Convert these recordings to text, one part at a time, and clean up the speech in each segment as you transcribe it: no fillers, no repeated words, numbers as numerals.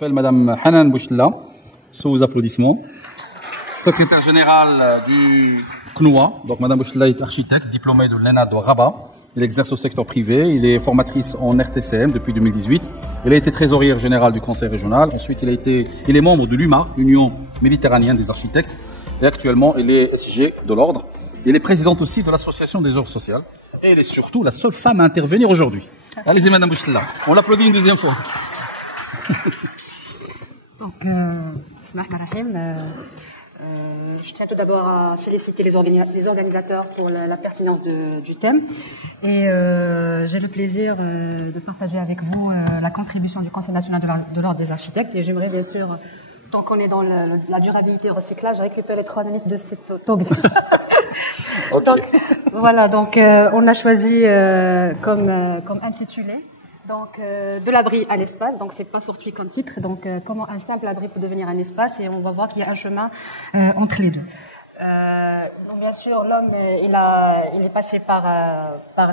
J'appelle Madame Hanan Bouchtla, sous applaudissements, secrétaire générale du CNOA. Donc Madame Bouchtla est architecte, diplômée de l'ENA de Rabat. Elle exerce au secteur privé. Il est formatrice en RTCM depuis 2018. Elle a été trésorière générale du Conseil régional. Ensuite, il est membre de l'UMA, l'Union méditerranéenne des architectes. Et actuellement, elle est SG de l'ordre. Elle est présidente aussi de l'association des œuvres sociales. Et elle est surtout la seule femme à intervenir aujourd'hui. Allez-y, Madame Bouchtla. On l'applaudit une deuxième fois. Donc, je tiens tout d'abord à féliciter les organisateurs pour la pertinence du thème. Et j'ai le plaisir de partager avec vous la contribution du Conseil national de l'ordre des architectes. Et j'aimerais bien sûr, tant qu'on est dans la durabilité et le recyclage, récupérer les 3 minutes de cette taupe. Okay. Donc, voilà, donc on a choisi comme intitulé donc de l'abri à l'espace. Donc c'est pas fortuit comme titre. Donc comment un simple abri peut devenir un espace, et on va voir qu'il y a un chemin entre les deux. Donc bien sûr, l'homme il est passé par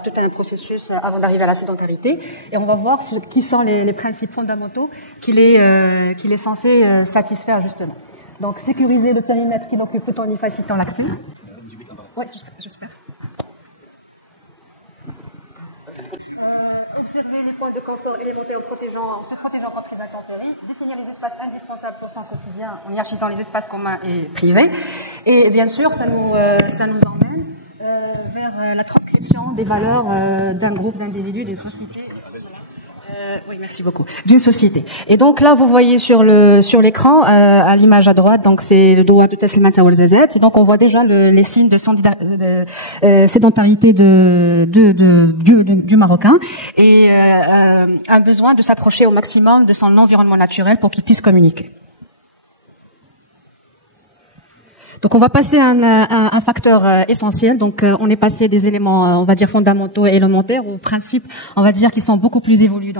tout un processus avant d'arriver à la sédentarité, et on va voir qui sont les principes fondamentaux qu'il est censé satisfaire justement. Donc sécuriser le périmètre qui l'occupe tout en y facilitant l'accès. Oui, j'espère. Observer les points de confort élémentaires se protégeant contre les intempéries, définir les espaces indispensables pour son quotidien en hiérarchisant les espaces communs et privés. Et bien sûr, ça nous emmène vers la transcription des valeurs d'un groupe d'individus, d'une société. Oui, merci beaucoup. D'une société. Et donc là, vous voyez sur l'écran, à l'image à droite, donc c'est le doigt de Tesliman Saoul-Zezet. Et donc on voit déjà les signes de sédentarité du Marocain, et un besoin de s'approcher au maximum de son environnement naturel pour qu'il puisse communiquer. Donc on va passer à un facteur essentiel. Donc on est passé des éléments, on va dire fondamentaux et élémentaires, aux principes, on va dire, qui sont beaucoup plus évolués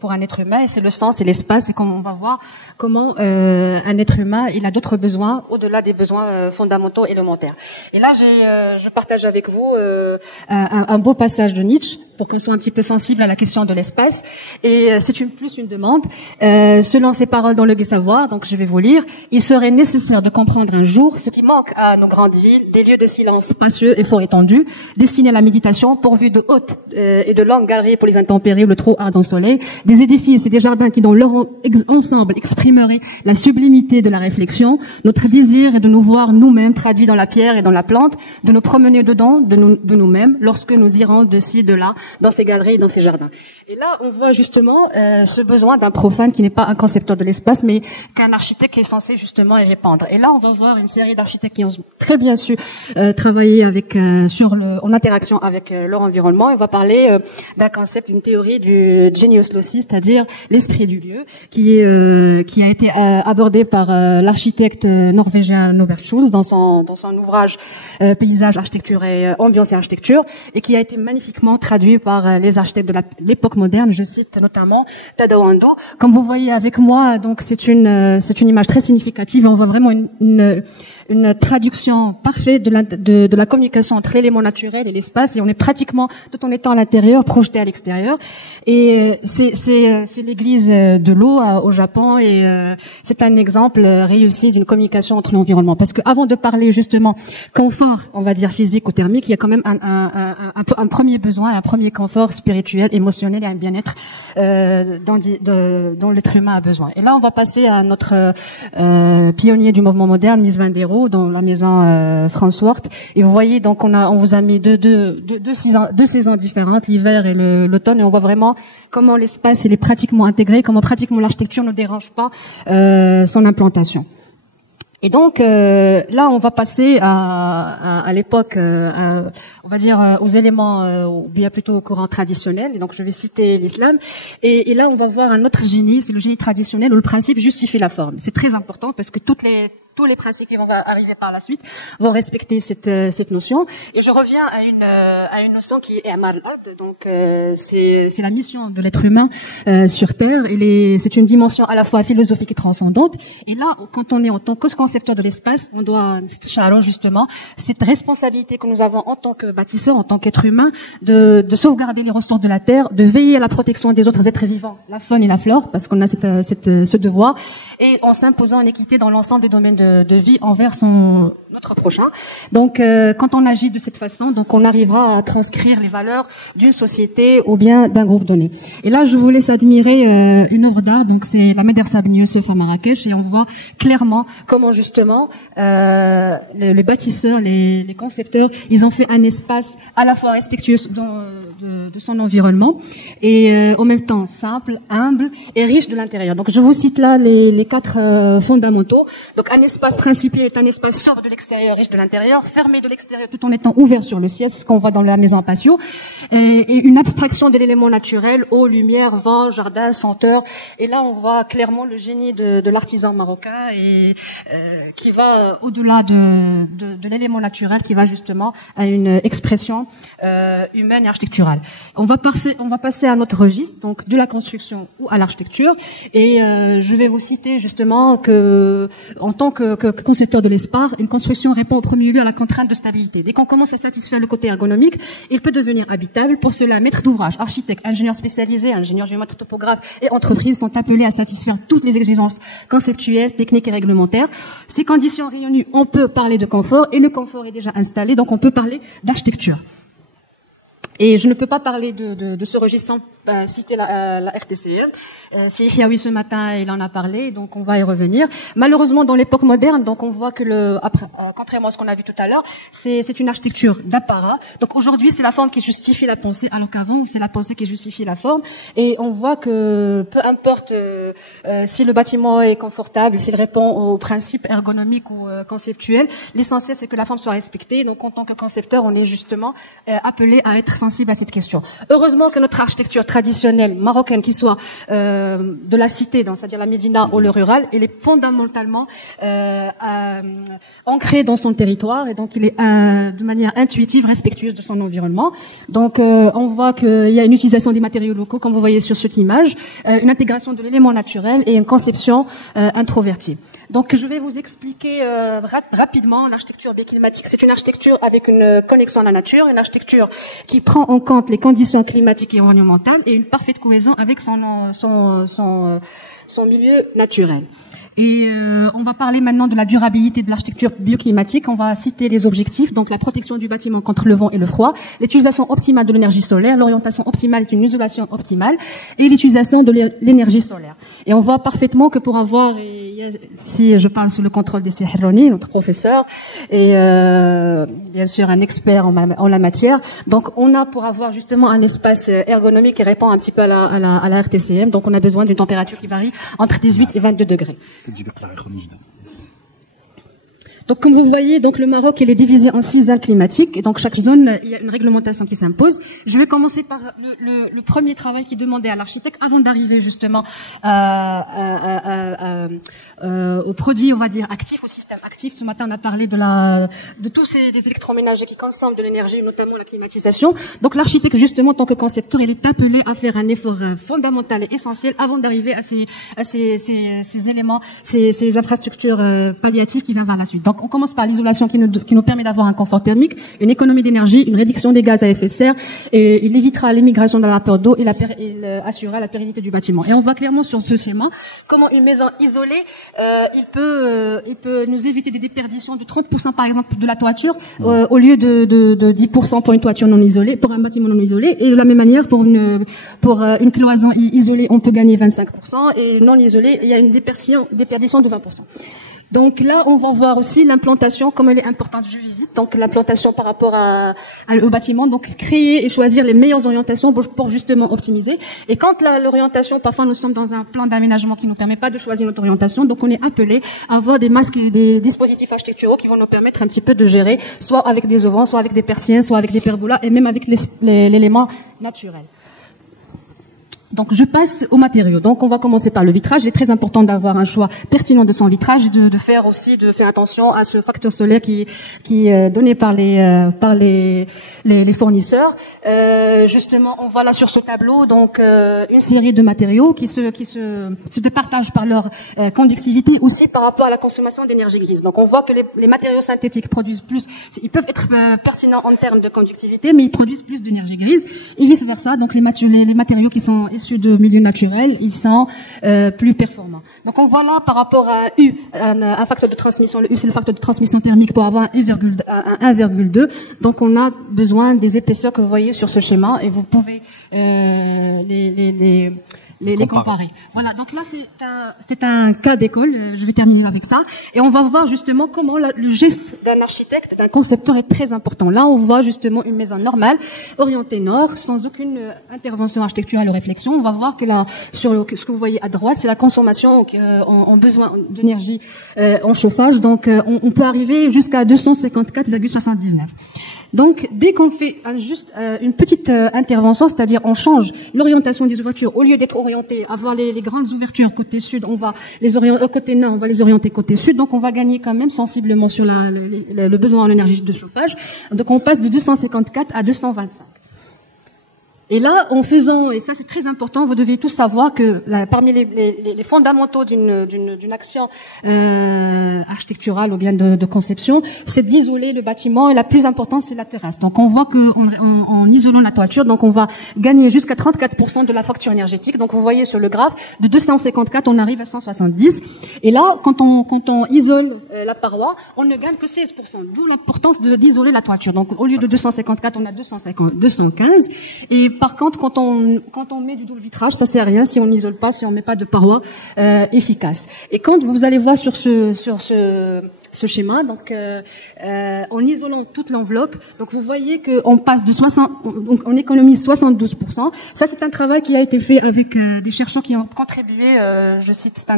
pour un être humain. Et c'est le sens et l'espace. Et comme on va voir comment un être humain, il a d'autres besoins au-delà des besoins fondamentaux élémentaires. Et là, je partage avec vous un beau passage de Nietzsche pour qu'on soit un petit peu sensible à la question de l'espace. Et c'est plus une demande. Selon ses paroles dans le Gai Savoir, donc je vais vous lire. Il serait nécessaire de comprendre un jour ce qui manque à nos grandes villes, des lieux de silence spacieux et fort étendus, destinés à la méditation, pourvus de hautes et de longues galeries pour les intempéries, le trop ardent soleil, des édifices et des jardins qui dans leur ensemble exprimeraient la sublimité de la réflexion. Notre désir est de nous voir nous-mêmes traduits dans la pierre et dans la plante, de nous promener dedans de nous-mêmes lorsque nous irons de ci, de là, dans ces galeries et dans ces jardins. Et là, on voit justement ce besoin d'un profane qui n'est pas un concepteur de l'espace, mais qu'un architecte qui est censé justement y répondre. Et là, on va voir une série d'architectes qui ont très bien su travailler en interaction avec leur environnement. Et on va parler d'un concept, d'une théorie du genius loci, c'est-à-dire l'esprit du lieu, qui a été abordé par l'architecte norvégien Norbert Schulz dans son ouvrage Paysage, architecture et ambiance et architecture, et qui a été magnifiquement traduit par les architectes de l'époque moderne. Je cite notamment Tadao Ando. Comme vous voyez avec moi, donc c'est une image très significative. On voit vraiment une traduction parfaite de la communication entre l'élément naturel et l'espace, et on est pratiquement, tout en étant à l'intérieur, projeté à l'extérieur. Et c'est l'église de l'eau au Japon, et c'est un exemple réussi d'une communication entre l'environnement. Parce que avant de parler justement confort, on va dire physique ou thermique, il y a quand même un premier besoin, un premier confort spirituel, émotionnel et un bien-être dont l'être humain a besoin. Et là, on va passer à notre pionnier du mouvement moderne, Mies van der Rohe, dans la maison Franz Wort. Et vous voyez, donc on vous a mis deux saisons différentes, l'hiver et l'automne, et on voit vraiment comment l'espace il est pratiquement intégré, comment pratiquement l'architecture ne dérange pas son implantation. Et donc là, on va passer à l'époque, on va dire aux éléments, ou bien plutôt au courant traditionnel. Et donc je vais citer l'islam. Et là, on va voir un autre génie, c'est le génie traditionnel où le principe justifie la forme. C'est très important parce que toutes tous les principes qui vont arriver par la suite vont respecter cette notion. Et je reviens à une notion qui est I'mal al-Ard. Donc c'est la mission de l'être humain sur Terre. C'est une dimension à la fois philosophique et transcendante. Et là, quand on est en tant que concepteur de l'espace, on doit justement cette responsabilité que nous avons en tant que bâtisseurs, en tant qu'être humain, de sauvegarder les ressources de la Terre, de veiller à la protection des autres êtres vivants, la faune et la flore, parce qu'on a ce devoir, et en s'imposant une équité dans l'ensemble des domaines de vie envers notre prochain. Donc, quand on agit de cette façon, donc on arrivera à transcrire les valeurs d'une société ou bien d'un groupe donné. Et là, je vous laisse admirer une œuvre d'art. Donc, c'est la Médersa Ben Youssef à Marrakech, et on voit clairement comment justement les bâtisseurs, les concepteurs, ils ont fait un espace à la fois respectueux de son environnement et en même temps simple, humble et riche de l'intérieur. Donc, je vous cite là les 4 fondamentaux. Donc, un espace principiel est un espace sobre de l'extérieur, riche de l'intérieur, fermé de l'extérieur tout en étant ouvert sur le ciel, c'est ce qu'on voit dans la maison en patio, et une abstraction de l'élément naturel, eau, lumière, vent, jardin, senteur. Et là, on voit clairement le génie de l'artisan marocain et qui va au-delà de l'élément naturel, qui va justement à une expression humaine et architecturale. On va passer à notre registre, donc de la construction ou à l'architecture, et je vais vous citer justement que en tant que concepteur de l'espace, une construction répond au premier lieu à la contrainte de stabilité. Dès qu'on commence à satisfaire le côté ergonomique, il peut devenir habitable. Pour cela, maître d'ouvrage, architecte, ingénieur spécialisé, ingénieur géomètre, topographe et entreprises sont appelés à satisfaire toutes les exigences conceptuelles, techniques et réglementaires. Ces conditions réunies, on peut parler de confort, et le confort est déjà installé, donc on peut parler d'architecture. Et je ne peux pas parler de ce registre sans citer la RTCE. C'est Hiawi ce matin, il en a parlé, donc on va y revenir. Malheureusement, dans l'époque moderne, donc on voit que contrairement à ce qu'on a vu tout à l'heure, c'est une architecture d'apparat. Donc aujourd'hui, c'est la forme qui justifie la pensée, alors qu'avant, c'est la pensée qui justifie la forme. Et on voit que peu importe si le bâtiment est confortable, s'il répond aux principes ergonomiques ou conceptuels, l'essentiel c'est que la forme soit respectée. Donc en tant que concepteur, on est justement appelé à être sensible à cette question. Heureusement que notre architecture traditionnelle marocaine, qui soit de la cité, c'est-à-dire la médina ou le rural, elle est fondamentalement ancrée dans son territoire, et donc il est de manière intuitive, respectueuse de son environnement. Donc on voit qu'il y a une utilisation des matériaux locaux, comme vous voyez sur cette image, une intégration de l'élément naturel et une conception introvertie. Donc je vais vous expliquer rapidement l'architecture bioclimatique. C'est une architecture avec une connexion à la nature, une architecture qui prend en compte les conditions climatiques et environnementales et une parfaite cohésion avec son milieu naturel. Et on va parler maintenant de la durabilité de l'architecture bioclimatique. On va citer les objectifs, donc la protection du bâtiment contre le vent et le froid, l'utilisation optimale de l'énergie solaire, l'orientation optimale est une isolation optimale, et l'utilisation de l'énergie solaire. Et on voit parfaitement que pour avoir, si je parle sous le contrôle des Seheroni, notre professeur, et bien sûr un expert en la matière, donc on a pour avoir justement un espace ergonomique qui répond un petit peu à la RTCM, donc on a besoin d'une température qui varie entre 18 et 22 degrés. Donc, comme vous voyez, donc le Maroc, il est divisé en 6 zones climatiques, et donc chaque zone, il y a une réglementation qui s'impose. Je vais commencer par le premier travail qui demandait à l'architecte, avant d'arriver justement au produit, on va dire, actif, au système actif. Ce matin, on a parlé de tous des électroménagers qui consomment de l'énergie, notamment la climatisation. Donc, l'architecte, justement, en tant que concepteur, il est appelé à faire un effort fondamental et essentiel avant d'arriver à ces éléments, ces infrastructures palliatives qui viennent vers la suite. Donc, on commence par l'isolation qui nous permet d'avoir un confort thermique, une économie d'énergie, une réduction des gaz à effet de serre, et il évitera l'émigration de la vapeur d'eau et il assurera la pérennité du bâtiment. Et on voit clairement sur ce schéma comment une maison isolée, il peut nous éviter des déperditions de 30% par exemple de la toiture, au lieu de 10% pour une toiture non isolée, pour un bâtiment non isolé. Et de la même manière, pour une cloison isolée, on peut gagner 25%, et non isolée, il y a une déperdition de 20%. Donc là, on va voir aussi l'implantation, comme elle est importante, je vais vite. Donc l'implantation par rapport au bâtiment, donc créer et choisir les meilleures orientations pour justement optimiser. Et quand l'orientation, parfois nous sommes dans un plan d'aménagement qui nous permet pas de choisir notre orientation, donc on est appelé à avoir des masques et des dispositifs architecturaux qui vont nous permettre un petit peu de gérer, soit avec des auvents, soit avec des persiennes, soit avec des pergolas, et même avec l'élément naturel. Donc, je passe aux matériaux. Donc, on va commencer par le vitrage. Il est très important d'avoir un choix pertinent de son vitrage, de faire attention à ce facteur solaire qui est donné par les fournisseurs. Justement, on voit là sur ce tableau, donc, une série de matériaux qui se départagent par leur conductivité, aussi par rapport à la consommation d'énergie grise. Donc, on voit que les matériaux synthétiques produisent plus, ils peuvent être pertinents en termes de conductivité, mais ils produisent plus d'énergie grise, et vice versa. Donc, les matériaux qui sont issus de milieux naturels, ils sont plus performants. Donc, on voit là, par rapport à U, un facteur de transmission, le U, c'est le facteur de transmission thermique pour avoir 1,2. Donc, on a besoin des épaisseurs que vous voyez sur ce schéma, et vous pouvez les comparer. Voilà, donc là c'est un cas d'école, je vais terminer avec ça, et on va voir justement comment le geste d'un architecte, d'un concepteur est très important. Là on voit justement une maison normale, orientée nord, sans aucune intervention architecturale ou réflexion. On va voir que là, ce que vous voyez à droite, c'est la consommation en besoin d'énergie en chauffage, donc on peut arriver jusqu'à 254,79. Donc, dès qu'on fait juste une petite intervention, c'est-à-dire on change l'orientation des ouvertures, au lieu d'être orienté, avoir les grandes ouvertures côté sud, on va côté nord, on va les orienter côté sud, donc on va gagner quand même sensiblement sur le besoin en énergie de chauffage. Donc, on passe de 254 à 225. Et là, et ça c'est très important, vous devez tous savoir que parmi les fondamentaux d'une action architecturale ou bien de conception, c'est d'isoler le bâtiment, et la plus importante c'est la terrasse. Donc on voit en isolant la toiture, donc on va gagner jusqu'à 34% de la facture énergétique. Donc vous voyez sur le graphe, de 254 on arrive à 170. Et là, quand on isole la paroi, on ne gagne que 16%. D'où l'importance d'isoler la toiture. Donc au lieu de 254, on a 215. Et par contre, quand on met du double vitrage, ça sert à rien si on n'isole pas, si on met pas de parois efficaces. Et quand vous allez voir sur ce schéma, donc en isolant toute l'enveloppe, donc vous voyez qu'on passe on économise 72%. Ça c'est un travail qui a été fait avec des chercheurs qui ont contribué. Je cite, c'est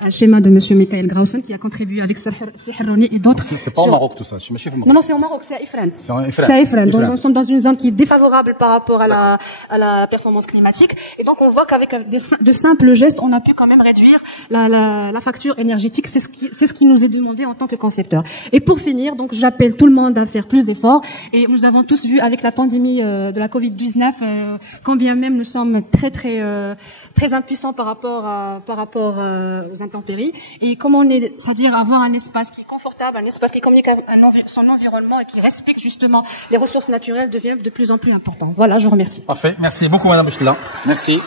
un schéma de Monsieur Michael Grausen qui a contribué avec Sihroni et d'autres. C'est pas au Maroc tout ça. Non, c'est au Maroc, c'est à Ifrane. C'est à Ifrane. Donc nous sommes dans une zone qui est défavorable par rapport à la performance climatique, et donc on voit qu'avec de simples gestes, on a pu quand même réduire la facture énergétique. C'est ce qui nous est demandé en tant que concepteur. Et pour finir, donc j'appelle tout le monde à faire plus d'efforts, et nous avons tous vu avec la pandémie de la Covid-19 combien même nous sommes très impuissants par rapport aux intempéries, et comment c'est-à-dire avoir un espace qui est confortable, un espace qui communique avec son environnement et qui respecte justement les ressources naturelles devient de plus en plus important. Voilà, je vous remercie. Parfait. Merci beaucoup, Madame Bouchla. Merci.